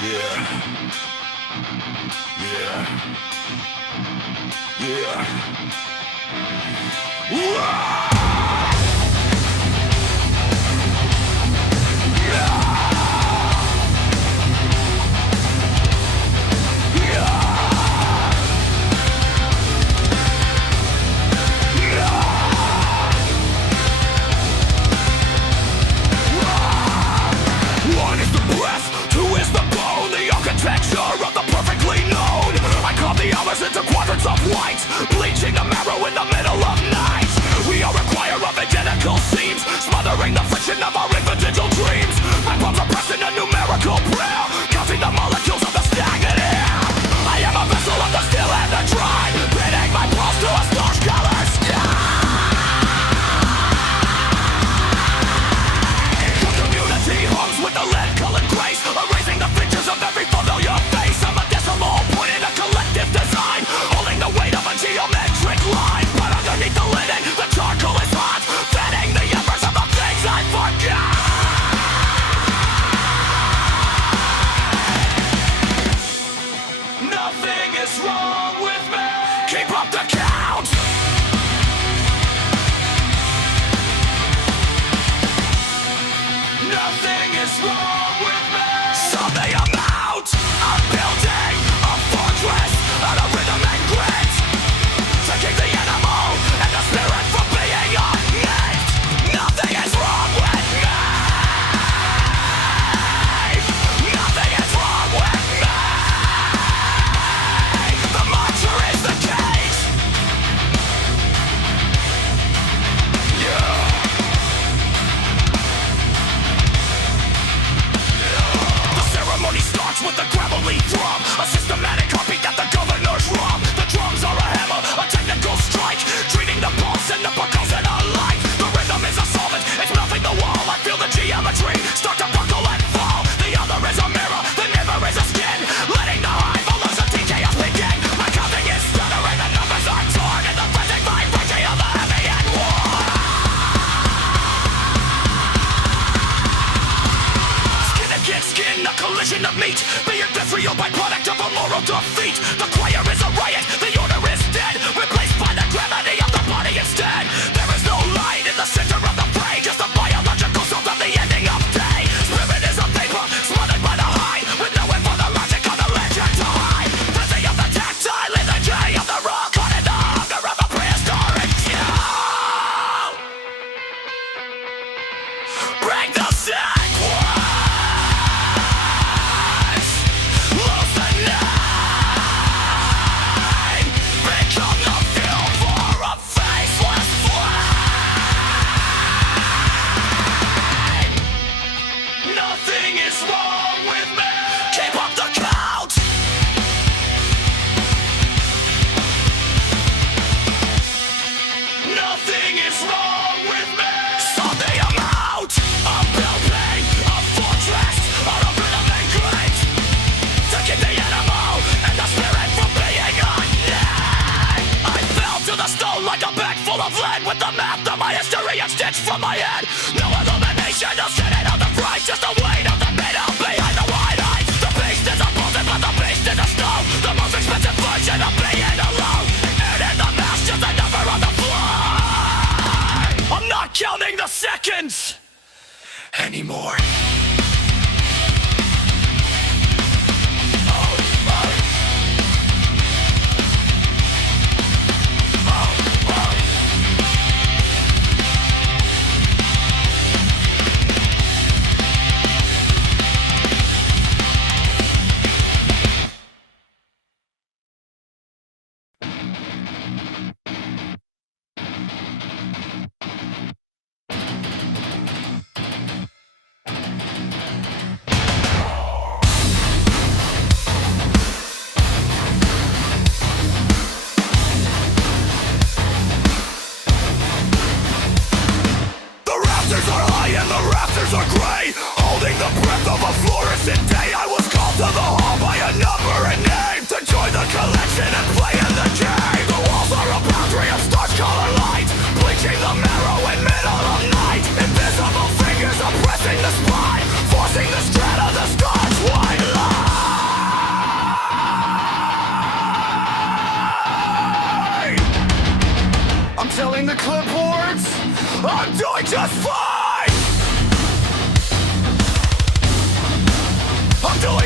Yeah. Yeah. Yeah. Whoa! One is the breath, two is the bone, the architecture of the perfectly known. I carve the hours into quadrants of white, bleaching the marrow in the middle of night. We are a choir of identical seams, smothering the friction of our infantile dreams. My palms are pressed in a numerical prayer, counting the molecules of the stagnant air. I am a vessel of the still and the dry, pinning my pulse to a starch-colored sky. Hums with the lead-colored grace, erasing the features of every familiar face. I'm a decimal point in a collective design, holding the weight of a geometric line. But underneath the linen, the charcoal is hot, fanning the embers of the things I forgot. Nothing is wrong with me. Keep up the count. Nothing is wrong with me. Someday I'm out, I'm building a fortress out of rhythm and grit, taking the animal and the spirit from being unnamed. Nothing is wrong with me. Nothing is wrong with me. The mantra is the cage. Yeah. Ceremony starts with a gravelly drum, a systematic heartbeat that the governor's drum. The drums are a hammer, a technical strike, treating the pulse and the percussion alike. The rhythm is a solvent, it's melting the wall. I feel the geometry start to buckle and fall. The other is a mirror, the never is a skin, letting the high velocity chaos begin. My counting is stuttering, the numbers are torn, and the frantic vibration of the heavy and war. Skin against skin, a collision of meat, being visceral byproduct of a moral defeat. The choir is a riot, the order is dead, replaced by the gravity of the body instead. There is no light in the center of the brain, just a biological salt of the ending of day. Spirit is a paper, smothered by the high, with no way for the logic of the legend to hide. Frenzy of the tactile, liturgy of the raw, caught in the hunger of a prehistoric kill. Break the sequence. Lose the name. Become the fuel for a faceless flame. Nothing is wrong with me. Keep up the count. Nothing is wrong with me. Someday I'm out, I'm building a fortress out of rhythm and grit, taking the animal and the spirit from being unnamed. I fell to the stone like a bag full of lead, with the map of my history unstitched from my head. No illumination, no sitting on the price, just the weight of the middle behind the wide eyes. The beast is a bullet, but the beast is a stone, the most expensive version of being alone. And in the mass, just a number on the floor. I'm not counting the seconds anymore.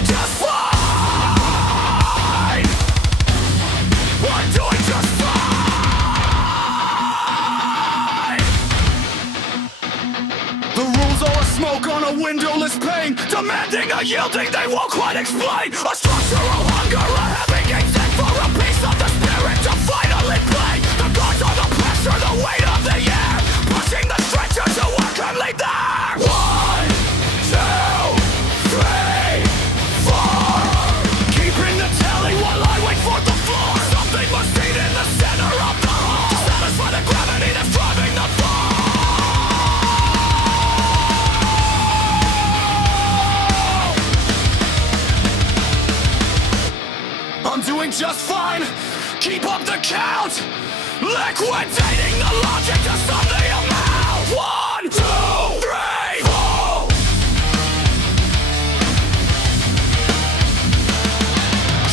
just fine. I'm doing just fine. The rules are a smoke on a windowless pane, demanding a yielding they won't quite explain. A structural hunger, a heavy gaze, and for a piece of the spirit to finally play. The gods are the pressure, the weight of the air, pushing the stretcher to work and lead there. 1, 2, 3, 4. Keeping the tally while I wait for the floor. Something must be in the center of the hall to satisfy the gravity that's driving the fall. I'm doing just fine. Keep up the count. Liquidating the logic to sum the amount. 1, 2, 3, 4.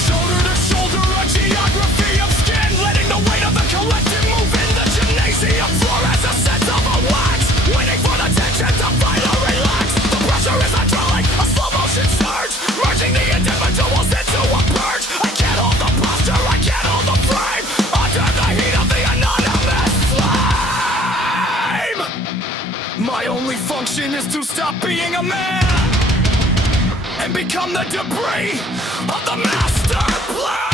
Shoulder to shoulder, a geography of skin, letting the weight of the collective move in the gymnasium floor as a sense of a wax, waiting for the tension to finally relax. The pressure is hydraulic, a slow motion surge, merging the individuals into a purge. I can't hold the posture, I can't hold the frame, under the heat of the anonymous flame. My only function is to stop being a man and become the debris of the master plan.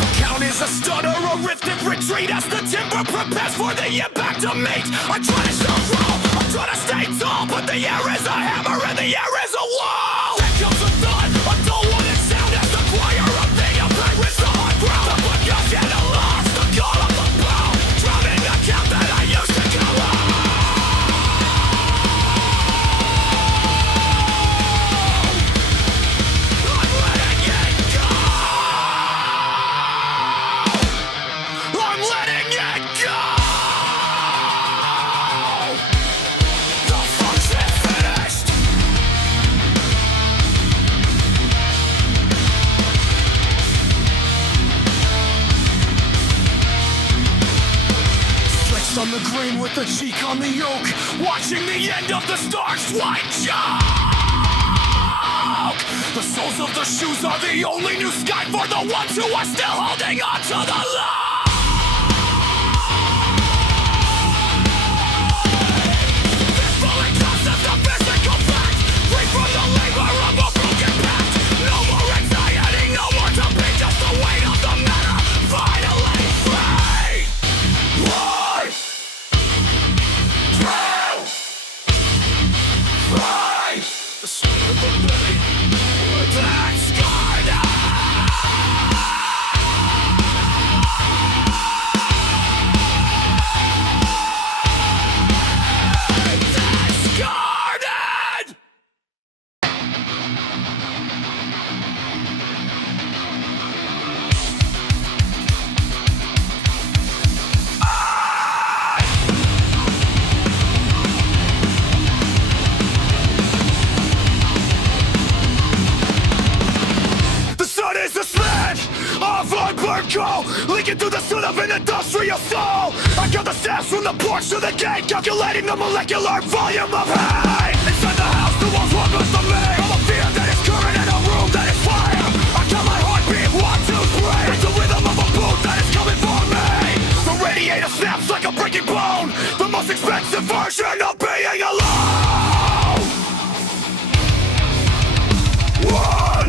The count is a stutter, a rhythmic retreat as the timber prepares for the impact to meet. I try to show roll, I'm trying to stay tall, but the air is a hammer and the air is a wall. Then comes a thought, I don't want it sound as the choir of the penguins to hard ground. The percussion alarms, the call of the bow, drowning the count that I used to go on. I'm letting it go. I'm letting it go. The function finished. Stretched on the green with the cheek on the yoke, watching the end of the starched white joke. The soles of the shoes are the only new sky for the ones who are still holding on to the line. This fully concept of physical fact, free from the labor of a broken pact. No more anxiety, no more to be, just the weight of the matter, finally free. 1, 2, 3. The sweat of the belly, that's scarred out. Discarded! The sun is the smash of a burn coal, leaking through the soot of an industrial soul. I count the steps from the porch to the gate, calculating the molecular volume of hate. Inside the house, the walls want most of me. All the fear that is current in a room that is fire. I count my heartbeat, 1, 2, 3. It's the rhythm of a boot that is coming for me. The radiator snaps like a breaking bone, the most expensive version of being alone. 1.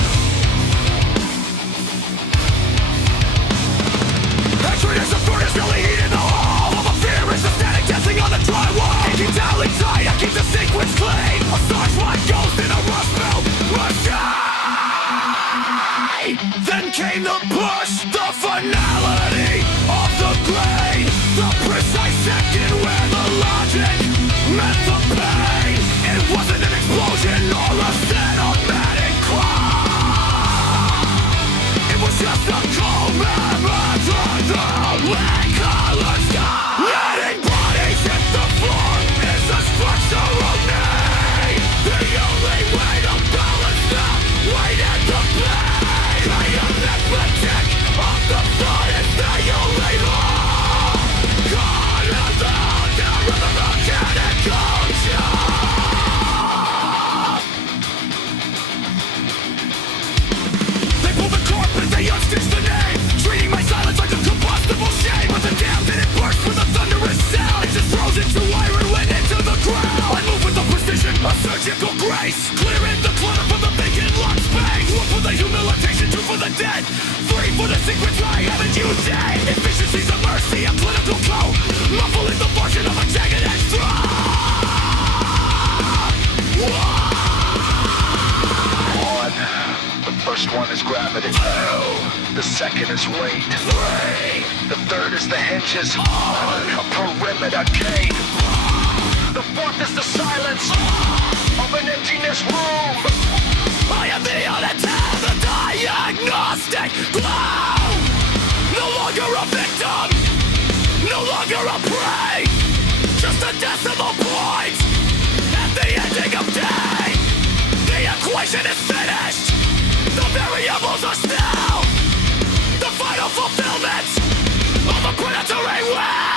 Hatred is a furnace, really heating the hall. All the fear is the static dancing on the drywall. I keep tallying tight, I keep the sequence clean. A starch like ghost in a rust bed. confident. 2. The second is weight. 3. The third is the hinges. A perimeter gate. The fourth is the silence of an emptiness room. I am the unattended diagnostic clown. No longer a victim, no longer a prey. Just a decimal point at the ending of day. The equation is finished. The variables are still the final fulfillment of a predatory will.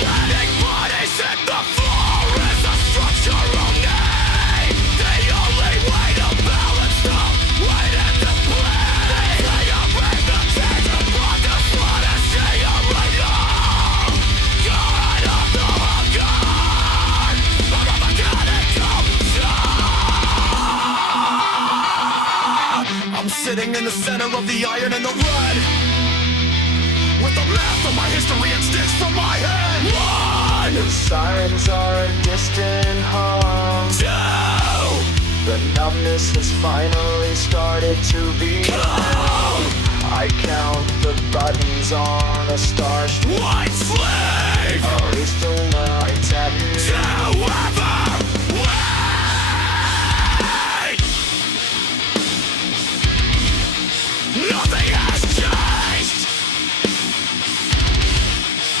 Letting bodies hit the floor is a structural need. The only way to balance the weight and the play. They are bring the change upon the flood and see a radio. God of the hunger of a mechanical shot. I'm sitting in the center of the iron and the red, with the math of my history and sticks from my head. 1. The sirens are a distant hum. 2. The numbness has finally started to become. I count the buttons on a star's White slave Are we still not taboo? to ever wait. Nothing has changed.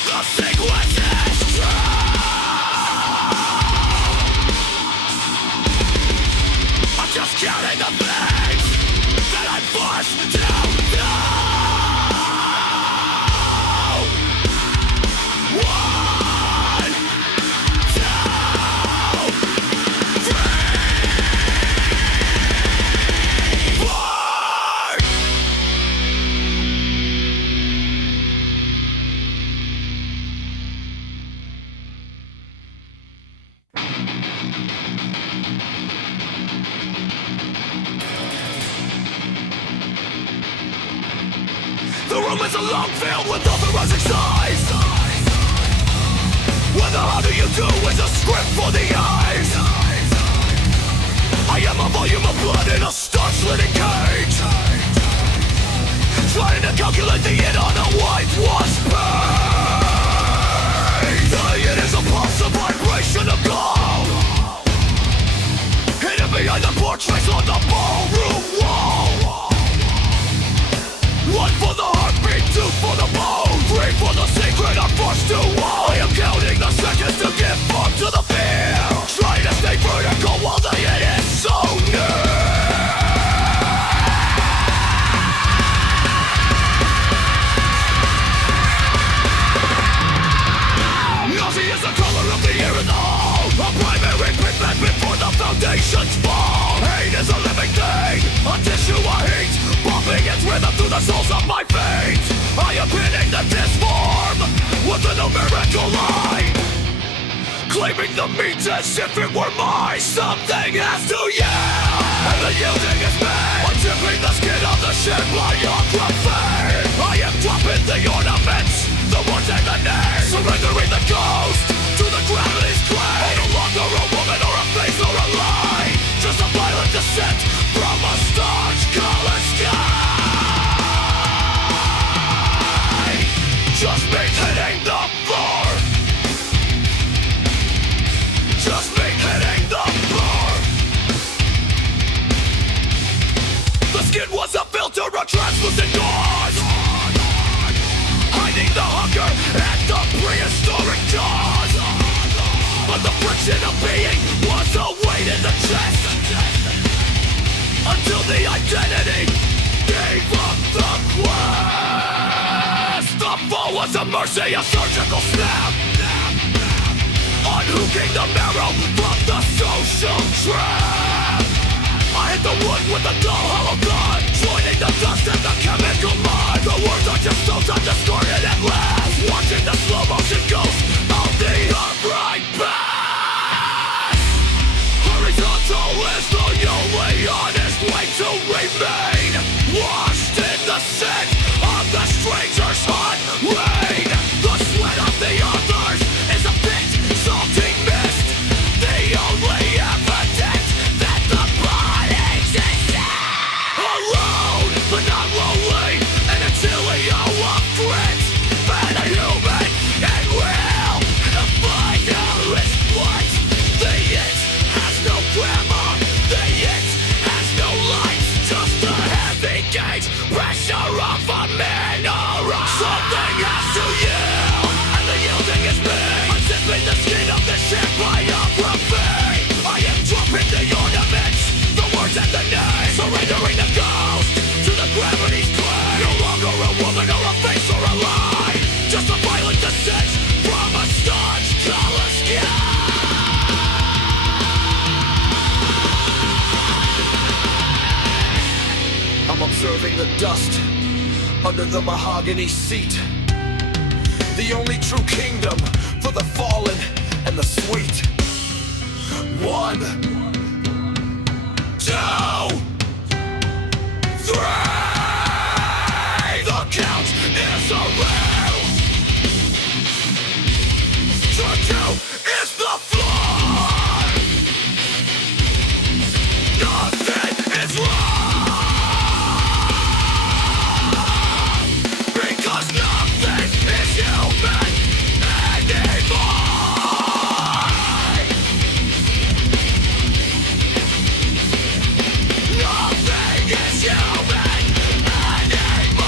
The sequence is true. I'm just counting the things that I must do. One, 2, 3, 4. The room is a long field with authorizing signs, where the how do you do is a script for the eyes. I am a volume of blood in a star-slitting cage, trying to calculate the hit on a whitewashed page. The hit is a pulse of vibration of gold, hidden behind the portraits on the ballroom wall. 1 for the heartbeat, 2 for the bone, 3 for the secret I'm forced to hold. I am counting the seconds to give form to the fear, trying to stay vertical while the hit is so near. Nausea is the color of the air in the hall, a primary pigment before the foundations fall. Hate is a living thing, a tissue of heat, pumping its rhythm through the soles of my veins. I am hitting the disform with a numerical line, claiming the meat as if it were mine. Something has to yield, and the yielding is me. I'm tipping the skin of the ship biography. I am dropping the ornaments, the words and the names, surrendering the ghost to the gravity's claim. I'm no longer a woman or a face or a lie, just a violent descent from a starch colored sky. Just me hitting the floor, just me hitting the floor. The skin was a filter of translucent gauze, hiding the hunger and the prehistoric jaws. But the friction of being was a weight in the chest, until the identity gave up the quest. The fall was a mercy, a surgical snap, unhooking the marrow from the social trap. I hit the wood with a dull hollow gun, joining the dust and the chemical mud. The words are just stones undistorted at last, watching the slow motion ghost of the upright past. Horizontal is the only honest way to remain, washed in the scent of the stranger's hot rain. The sweat of the authors is a thick, salty mist, serving the dust under the mahogany seat. The only true kingdom for the fallen and the sweet. 1, 2, 3. The count is around. The 2 is the floor. Nothing is wrong, because nothing is human anymore. Nothing is human anymore.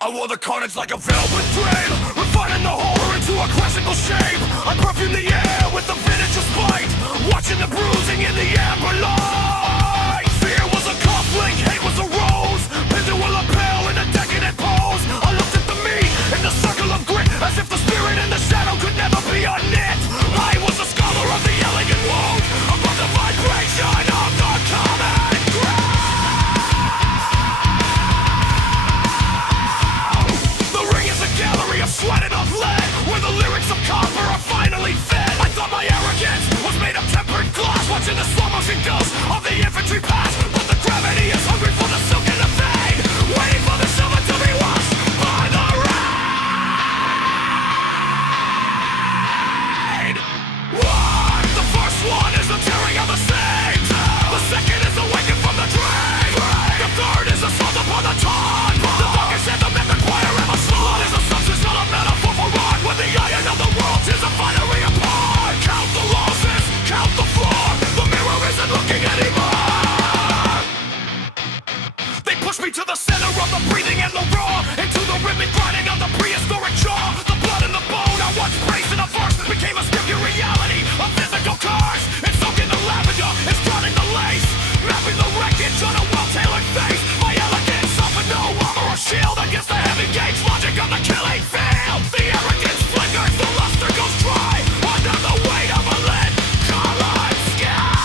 I wore the carnage like a velvet drape, refining the horror into a classical shape. I perfume the air with the vintage of spite, watching the bruising in the amber light. Fear was a conflict, hate was a rose, pinned to a lapel in a decadent pose. I looked at the me in the circle of grit, as if the spirit in the shadow could never be unknit. I was a scholar of the elegant wound, above the vibration of the common ground. The ring is a gallery of sweat and of lead, where the lyrics of copper are finally fed. I thought my arrogance was made of tempered glass, watching the slow motion ghost of the infantry pass. But the gravity is hungry for the silk and the fade, waiting for the silver to be washed by the rain. The first one is the tearing of the stage. The second is the waking from the dream. The third is assault upon the time. The darkest anthem that the choir ever sung. Blood is a substance, not a metaphor for art, when the iron of the world is a finery apart. Count the losses, count the floor. The mirror isn't looking anymore. They push me to the center of the breathing and the raw, into the rhythmic grinding of the prehistoric jaw. The blood in the bone I once praised in a verse became a scripted reality, a physical curse. It's soaking the lavender, it's drowning the lace, mapping the wreckage on a well-tailored face. My elegance offered no armor or shield against the heavy gauge logic of the killing field. The arrogance flickers, the luster goes dry under the weight of a lead-colored sky.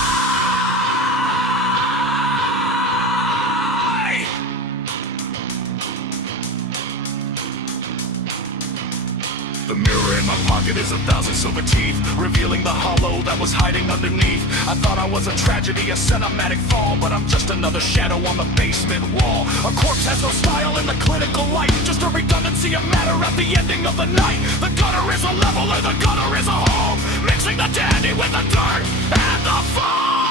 The mirror in my pocket is 1,000 silver teeth, revealing the hollow that was hiding underneath. I thought I was a tragedy, a cinematic fall, but I'm just another shadow on the basement wall. A corpse has no style in the clinical light, just a redundancy of matter at the ending of the night. The gutter is a leveler, the gutter is a home, mixing the dandy with the dirt and the fog.